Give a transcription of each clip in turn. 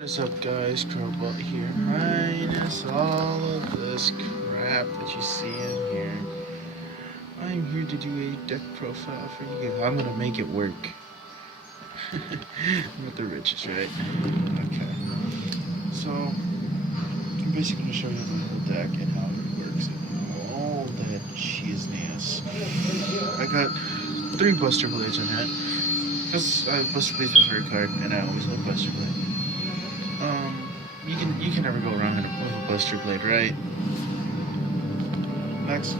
What's up, guys? Crowbot here. Minus all of this crap that you see in here. I'm here to do a deck profile for you guys. I'm gonna make it work. I'm with the riches, right? Okay. So, I'm basically gonna show you the whole deck and how it works and all that shizness. I got 3 Buster Blades in it. Because Buster Blades is my favorite card, and I always love Buster Blade. You can never go wrong with a Buster Blade, right? Next,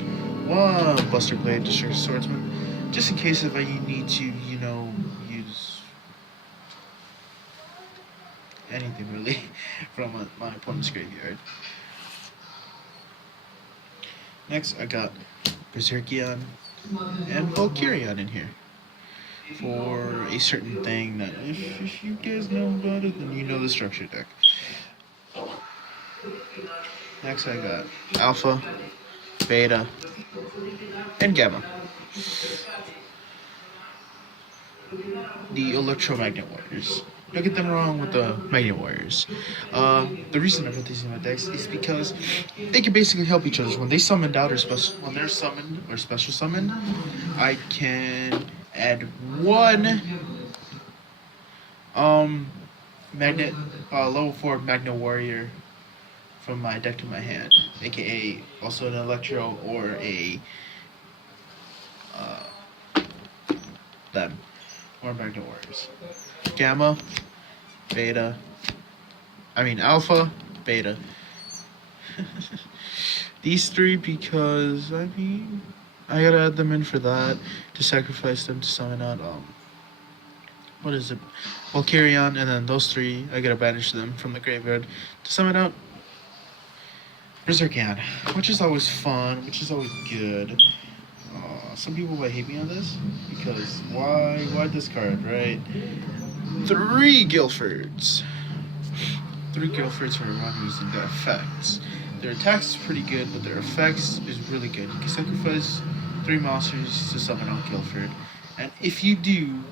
one Buster Blade, Destructive Swordsman, just in case if I need to, use anything really from my opponent's graveyard. Next, I got Berserkion and Valkyrion in here for a certain thing that if you guys know about it, then you know the structure deck. Next I got Alpha, Beta, and Gamma. The Electromagnet Warriors. Don't get them wrong with the Magnet Warriors. The reason I put these in my decks is because they can basically help each other. When they summoned out when they're summoned or special summoned, I can add one magnet level 4 Magnet Warrior from my deck to my hand, aka also an Electro or a them or Magnet Warriors. Gamma, Beta, Alpha, Beta. These 3 because I gotta add them in for that to sacrifice them to summon out what is it? Valkyrion, and then those 3 I gotta banish them from the graveyard to summon out Berserkion, which is always fun, which is always good. Some people might hate me on this because why this card, right? 3 Guilfords. 3 Guilfords for everyone using their effects. Their attacks is pretty good, but their effects is really good. You can sacrifice 3 monsters to summon out Guilford, and if you do,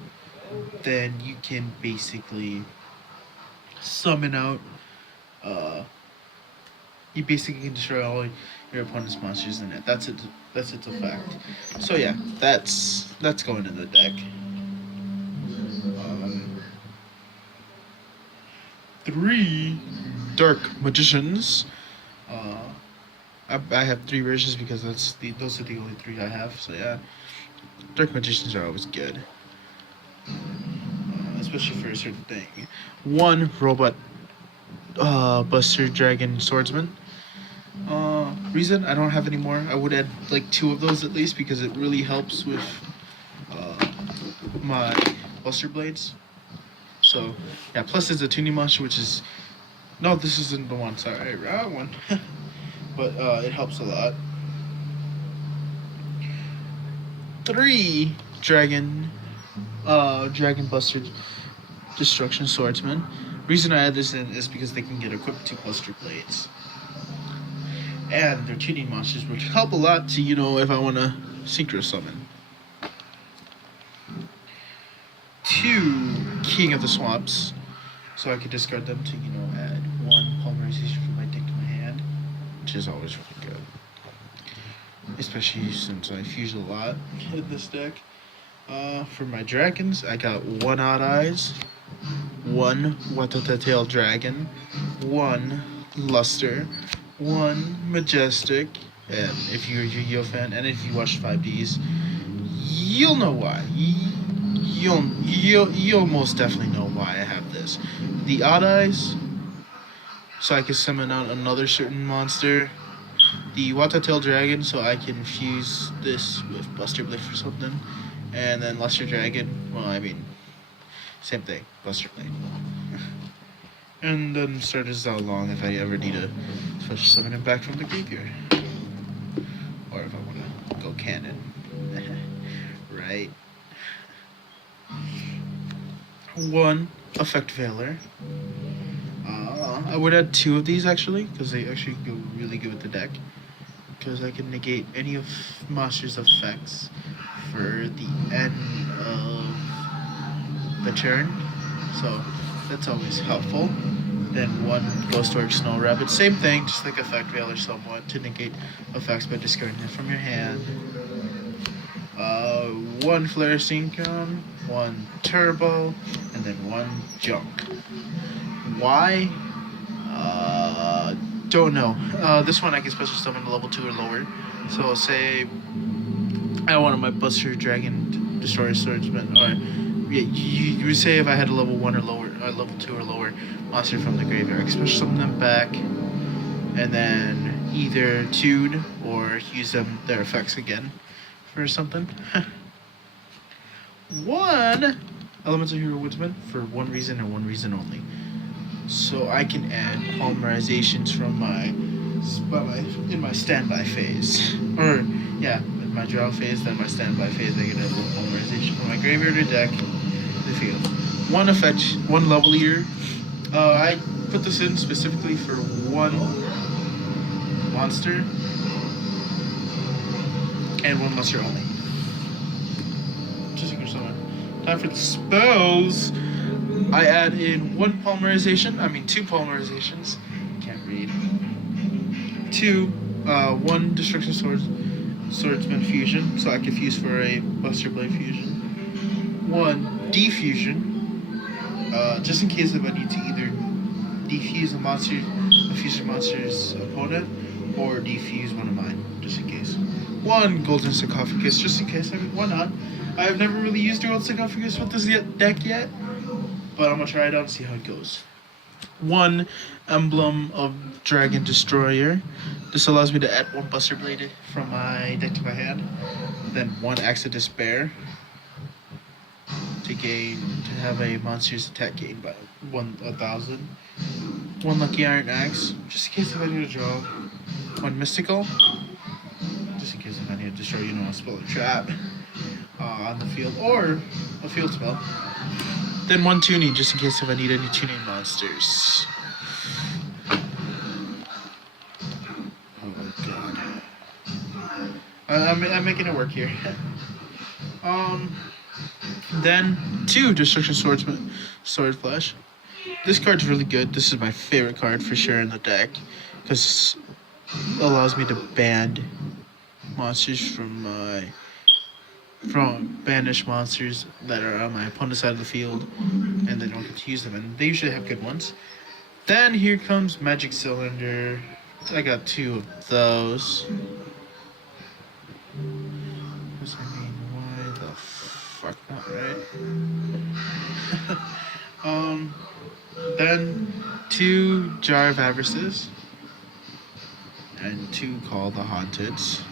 then you can basically summon out. You basically can destroy all your opponent's monsters in it. That's its effect. So yeah, that's going in the deck. 3 Dark Magicians. I have 3 versions because those are the only 3 I have. So yeah, Dark Magicians are always good, especially for a certain thing. 1 Robot Buster Dragon Swordsman. Reason I don't have any more. I would add like 2 of those at least because it really helps with my Buster Blades. So yeah, plus it's a tuning monster, which is this isn't the one. Sorry, wrong one. But it helps a lot. 3 Dragon Buster Destruction Swordsman. Reason I add this in is because they can get equipped to Buster Blades. And they're tuning monsters, which help a lot to, if I want to synchro summon. 2 King of the Swamps. So I could discard them to, add 1 Polymerization from my deck to my hand, which is always really good. Especially since I fuse a lot in this deck. For my dragons, I got 1 Odd Eyes, 1 Watatatail Dragon, 1 Luster, 1 Majestic, and if you're a Yu-Gi-Oh fan, and if you watch 5Ds, you'll know why. You'll most definitely know why I have this. The Odd Eyes, so I can summon out another certain monster. The Watatatail Dragon, so I can fuse this with Buster Blade for something. And then Luster Dragon, same thing, Buster Blade. And then Stardust out long if I ever need to special summon him back from the graveyard. Or if I want to go canon. Right? 1 Effect Veiler. I would add 2 of these actually, because they actually go really good with the deck. Because I can negate any of monster's effects for the end of the turn. So that's always helpful. Then 1 Ghost Orc Snow Rabbit. Same thing, just like Effect Veil or somewhat, to negate effects by discarding it from your hand. 1 Flare Synchron, 1 Turbo, and then 1 Junk. Why? Don't know. This one I can special summon to level 2 or lower. So say I wanted my Buster Dragon Destroyer Swordsman, or yeah, you would say if I had a level 1 or lower, or level 2 or lower monster from the graveyard, I can special summon them back, and then either tune or use their effects again for something. 1 Elemental Hero Woodsman for 1 reason and 1 reason only. So I can add polymerizations from in my standby phase, or yeah, in my draw phase, then my standby phase. I can add 1 polymerization from my graveyard or deck to the field. 1 effect, 1 level leader. I put this in specifically for 1 monster and 1 monster only. Just summon. Time for the spells. I add in 1 polymerization. 2 polymerizations. Can't read. 2, 1 Destruction Swordsman fusion, so I can fuse for a Buster Blade fusion. 1 defusion, just in case if I need to either defuse a fusion monster's opponent, or defuse one of mine, just in case. 1 Golden Sarcophagus, just in case. Why not? I've never really used Golden Sarcophagus with this deck yet, but I'm gonna try it out and see how it goes. 1 Emblem of Dragon Destroyer. This allows me to add 1 Buster Blade from my deck to my hand. Then 1 Axe of Despair to have a monster's attack gain by 1,000. 1 Lucky Iron Axe, just in case if I need to draw. 1 Mystical, just in case if I need to destroy, a spell or trap on the field, or a field spell. Then 1 tuning, just in case if I need any tuning monsters. Oh god. I'm making it work here. Then 2 Destruction Swordsman, Sword Flash. This card's really good. This is my favorite card for sure in the deck, because it allows me to ban monsters from banish monsters that are on my opponent's side of the field, and they don't get to use them, and they usually have good ones. Then here comes Magic Cylinder. I got 2 of those. Why the fuck not, right? Then 2 Jar of Avarices, and 2 Call the Haunteds.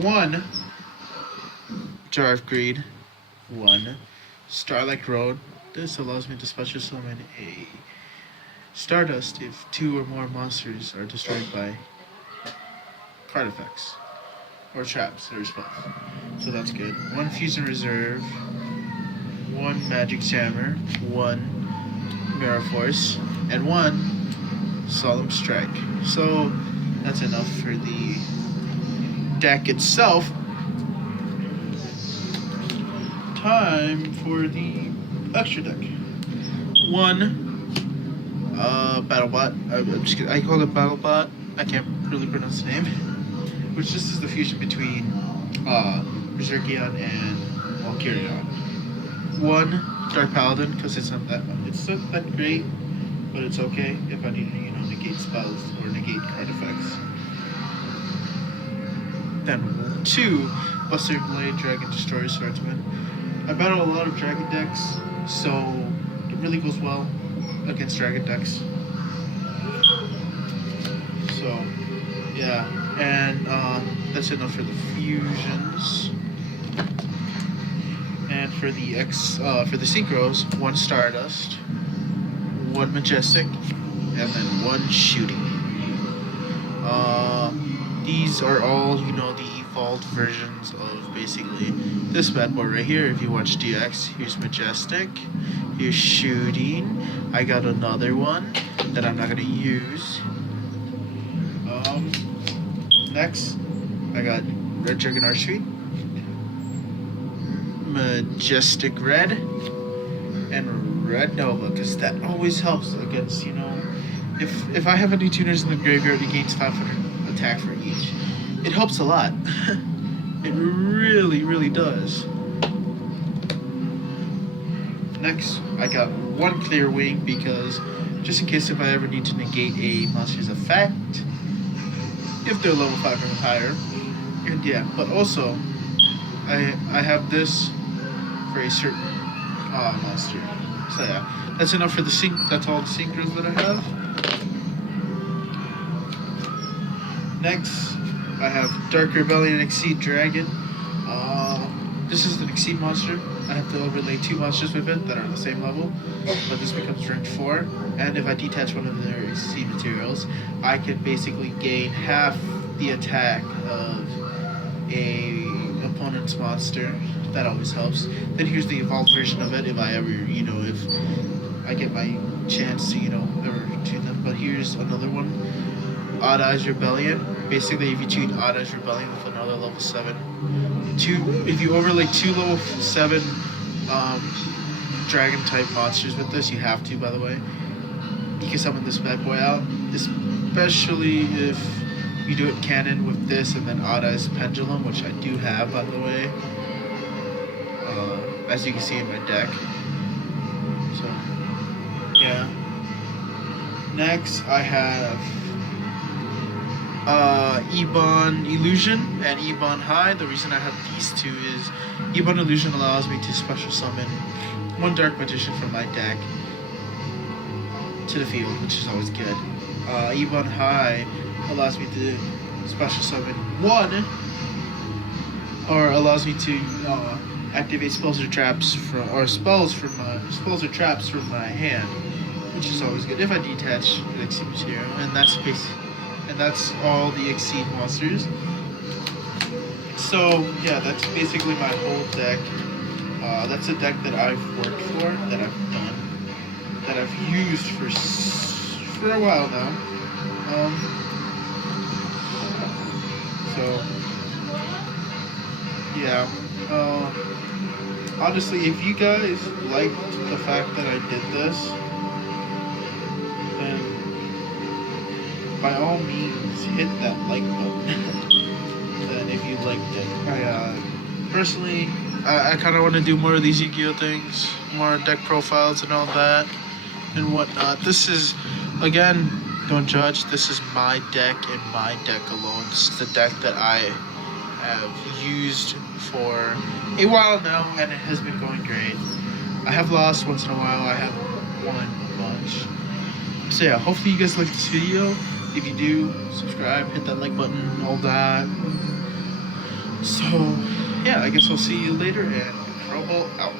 1 Jar of Greed. 1 Starlight Road. This allows me to special summon a Stardust if 2 or more monsters are destroyed by card effects or traps or spells. So that's good. 1 Fusion Reserve. 1 Magic Jammer. 1 Mirror Force. And 1 Solemn Strike. So that's enough for the deck itself. Time for the extra deck. 1 BattleBot. I call it BattleBot. I can't really pronounce the name. Which this is the fusion between Berserkion and Valkyrion. 1 Dark Paladin, because it's not that great, but it's okay if I need to negate spells or negate card effects. Then 2 Buster Blade Dragon Destroyer Swordsman. I battle a lot of dragon decks, so it really goes well against dragon decks. So yeah, and that's enough for the fusions. And for the synchros, 1 Stardust, 1 Majestic, and then 1 Shooting. These are all, the evolved versions of basically this bad boy right here. If you watch DX, here's Majestic, here's Shooting. I got another one that I'm not gonna use. Next, I got Red Dragon Archery, Majestic Red, and Red Nova, because that always helps against, you know, if I have any tuners in the graveyard, it gains 500 attack for each. It helps a lot. It really, really does. Next, I got one Clear Wing because just in case if I ever need to negate a monster's effect, if they're level 5 or higher. And yeah, but also, I have this for a certain monster. So yeah, that's enough for the sync. That's all the synchros that I have. Next, I have Dark Rebellion Exceed Dragon. This is an Exceed monster. I have to overlay 2 monsters with it that are on the same level, but this becomes rank 4. And if I detach one of their Exceed materials, I can basically gain half the attack of a opponent's monster. That always helps. Then here's the evolved version of it if I ever, you know, if I get my chance to, you know, ever tune them. But here's another one. Odd Eyes Rebellion. Basically, if you tune Odd Eyes Rebellion with another level 7, if you overlay 2 level 7 dragon type monsters with this, you have to, by the way, you can summon this bad boy out. Especially if you do it canon with this and then Odd Eyes Pendulum, which I do have, by the way, as you can see in my deck. So yeah. Next, I have Ebon Illusion and Ebon High. The reason I have these two is Ebon Illusion allows me to special summon 1 Dark Magician from my deck to the field, which is always good. Ebon High allows me to special summon 1, or allows me to activate spells or traps spells or traps from my hand, which is always good if I detach the Exceed material, and that's all the Exceed monsters. So yeah, that's basically my whole deck. That's a deck that I've worked for, that I've done, that I've used for a while now. So yeah. Honestly, if you guys liked the fact that I did this, then by all means hit that like button. Then if you liked it, personally, I kind of want to do more of these Yu-Gi-Oh things, more deck profiles and all that and whatnot. This is, again, don't judge. This is my deck and my deck alone. This is the deck that I have used for a while now, and it has been going great. I have lost once in a while. I have won a bunch. So yeah, hopefully you guys like this video. If you do, subscribe, hit that like button, all that. So yeah, I guess I'll see you later, and Crowball out.